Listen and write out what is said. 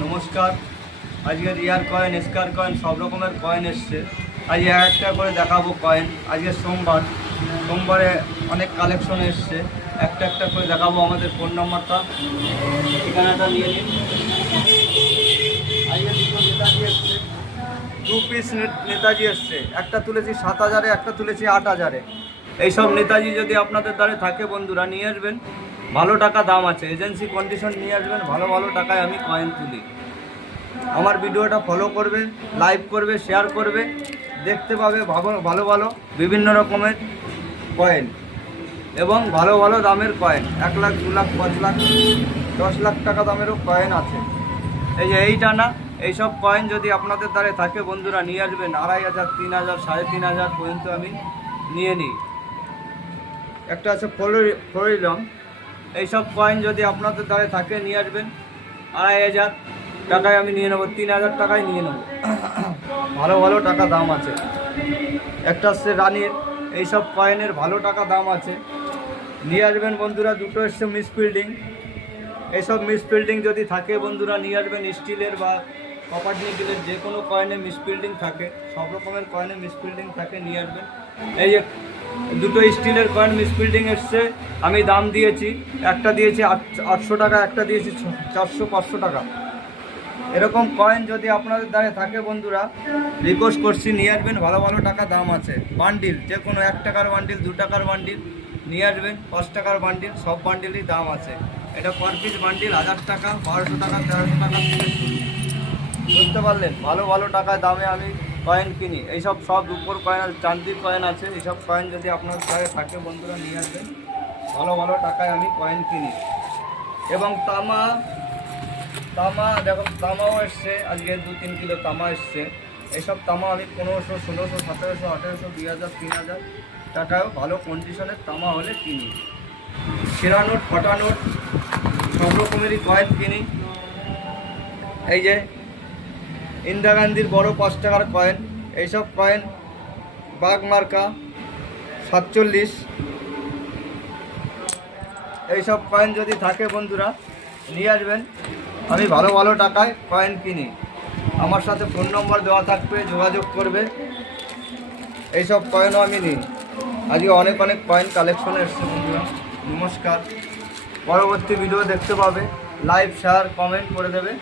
নমস্কার। আজকে রিয়ার কয়েন, স্কার কয়েন, সব রকমের কয়েন এসছে। আজকে একটা করে দেখাবো কয়েন। আজকে সোমবারে অনেক কালেকশন এসছে। একটা করে দেখাবো। আমাদের ফোন নাম্বারটা, ঠিকানাটা নিয়ে নিন। আজকে দুটো নেতাজি এসছে, 2 পিস নেতাজি এসছে। একটা তুলেছি 7,000-এ, একটা তুলেছি 8,000-এ। এইসব নেতাজি যদি আপনাদের দ্বারে থাকে বন্ধুরা, নিয়ে আসবেন। ভালো টাকা দাম আছে, এজেন্সি কন্ডিশন নিয়ে আসবেন। ভালো টাকায় আমি কয়েন তুলি। আমার ভিডিওটা ফলো করবে, লাইক করবে, শেয়ার করবে, দেখতে পাবে ভালো বিভিন্ন রকমের কয়েন এবং ভালো দামের কয়েন। 1 লাখ, 2 লাখ, 5 লাখ, 10 লাখ টাকা দামেরও কয়েন আছে। এই যে এইটা না, এইসব কয়েন যদি আপনাদের দ্বারে থাকে বন্ধুরা, নিয়ে আসবেন। 2,500, 3,000, 3,500 পর্যন্ত আমি নিয়ে নিই। একটা আছে ফ্লোরিডাম। এইসব কয়েন যদি আপনাদের দ্বারে থাকে নিয়ে আসবেন। 2,500 টাকায় আমি নিয়ে নেবো, 3,000 টাকায় নিয়ে নেবো। ভালো টাকা দাম আছে। একটা হচ্ছে রানীর। এইসব কয়েনের ভালো টাকা দাম আছে, নিয়ে আসবেন বন্ধুরা। দুটো এসছে মিস বিল্ডিং। এইসব মিস বিল্ডিং যদি থাকে বন্ধুরা, নিয়ে আসবেন। স্টিলের বা কপার নিকেলের যে কোনো কয়েনে মিস বিল্ডিং থাকে, সব রকমের কয়েনে মিস বিল্ডিং থাকে, নিয়ে আসবেন। এই যে দুটো স্টিলের কয়েন মিস বিল্ডিং এসছে, আমি দাম দিয়েছি। একটা দিয়েছি 800 টাকা, একটা দিয়েছি 400-500 টাকা। এরকম কয়েন যদি আপনাদের দ্বারে থাকে বন্ধুরা, রিকোয়েস্ট করছি নিয়ে আসবেন। ভালো টাকা দাম আছে। বান্ডিল, যে কোনো 1 টাকার বান্ডিল, 2 টাকার বান্ডিল নিয়ে আসবেন। 5 টাকার বান্ডিল, সব বান্ডিলই দাম আছে। এটা পার পিস বান্ডিল 1,000 টাকা, 1,200 টাকা, 1,300 টাকা থেকে শুরু। বুঝতে পারলেন? ভালো টাকায় দামে আমি কয়েন কিনি। এইসব সব রূপোর কয়েন আছে, চাঁদির কয়েন আছে। এইসব কয়েন যদি আপনার দ্বারে থাকে বন্ধুরা, নিয়ে আসবেন। ভালো টাকায় আমি কয়েন কিনি। এবং তামা দেখো, তামাও এসছে। আজকে 2-3 কিলো তামা এসছে। এইসব তামা আমি 1500, 1600, 1700, 1800, 2,000, 3,000 টাকায় ভালো কন্ডিশনের তামা হলে কিনি। সেরা নোট, ফটা নোট, সব রকমেরই কয়েন কিনি। এই যে ইন্দিরা গান্ধীর বড় 5 টাকার কয়েন। এইসব কয়েন বাঘ মার্কা 47। এইসব কয়েন যদি থাকে বন্ধুরা, নিয়ে আসবেন। আমি ভালো টাকায় কয়েন কিনি। আমার সাথে ফোন নম্বর দেওয়া থাকবে, যোগাযোগ করবে। এইসব কয়েনও আমি নিই। আজকে অনেক কয়েন কালেকশন এসছে বন্ধুরা। নমস্কার। পরবর্তী ভিডিও দেখতে পাবে। লাইক, শেয়ার, কমেন্ট করে দেবে।